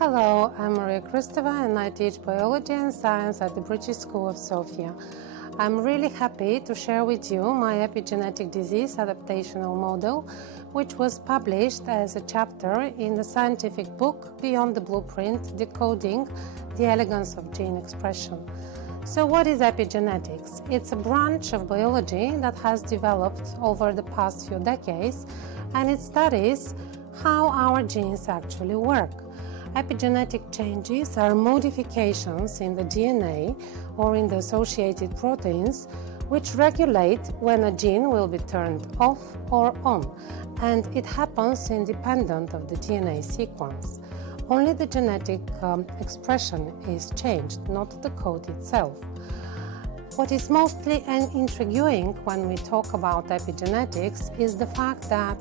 Hello, I'm Krasteva and I teach biology and science at the British School of Sofia. I'm really happy to share with you my Epigenetic Disease Adaptational Model, which was published as a chapter in the scientific book Beyond the Blueprint, Decoding the Elegance of Gene Expression. So what is epigenetics? It's a branch of biology that has developed over the past few decades, and it studies how our genes actually work. Epigenetic changes are modifications in the DNA or in the associated proteins which regulate when a gene will be turned off or on, and it happens independent of the DNA sequence. Only the genetic expression is changed, not the code itself. What is mostly intriguing when we talk about epigenetics is the fact that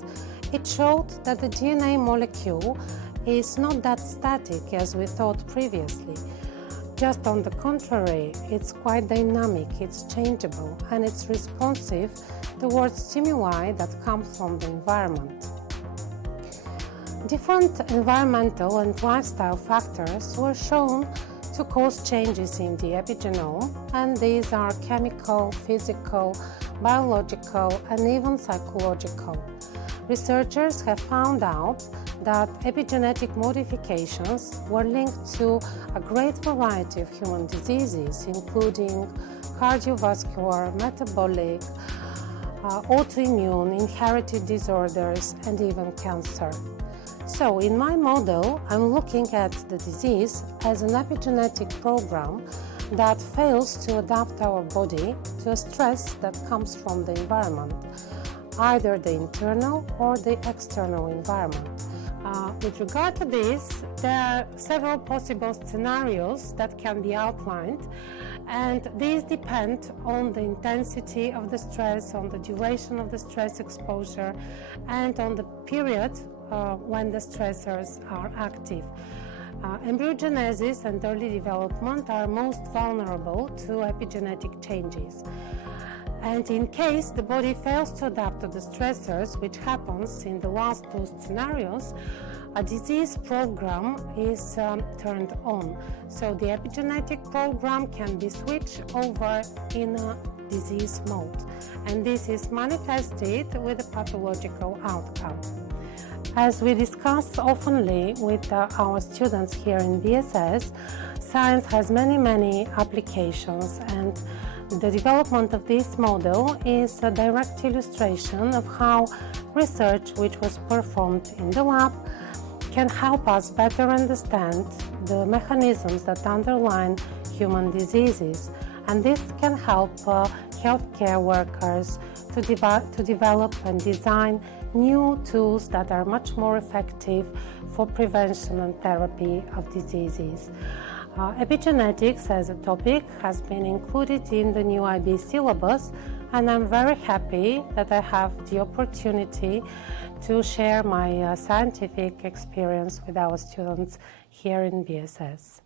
it showed that the DNA molecule is not that static as we thought previously. Just on the contrary, it's quite dynamic, it's changeable, and it's responsive towards stimuli that come from the environment. Different environmental and lifestyle factors were shown to cause changes in the epigenome, and these are chemical, physical, biological, and even psychological. Researchers have found out that epigenetic modifications were linked to a great variety of human diseases, including cardiovascular, metabolic, autoimmune, inherited disorders, and even cancer. So in my model, I'm looking at the disease as an epigenetic program that fails to adapt our body to a stress that comes from the environment, either the internal or the external environment. With regard to this, there are several possible scenarios that can be outlined, and these depend on the intensity of the stress, on the duration of the stress exposure, and on the period when the stressors are active. Embryogenesis and early development are most vulnerable to epigenetic changes. And in case the body fails to adapt to the stressors, which happens in the last two scenarios, a disease program is turned on. So the epigenetic program can be switched over in a disease mode. And this is manifested with a pathological outcome. As we discuss oftenly with our students here in BSS, science has many applications, and the development of this model is a direct illustration of how research which was performed in the lab can help us better understand the mechanisms that underlie human diseases, and this can help healthcare workers to develop and design new tools that are much more effective for prevention and therapy of diseases. Epigenetics as a topic has been included in the new IB syllabus, and I'm very happy that I have the opportunity to share my scientific experience with our students here in BSS.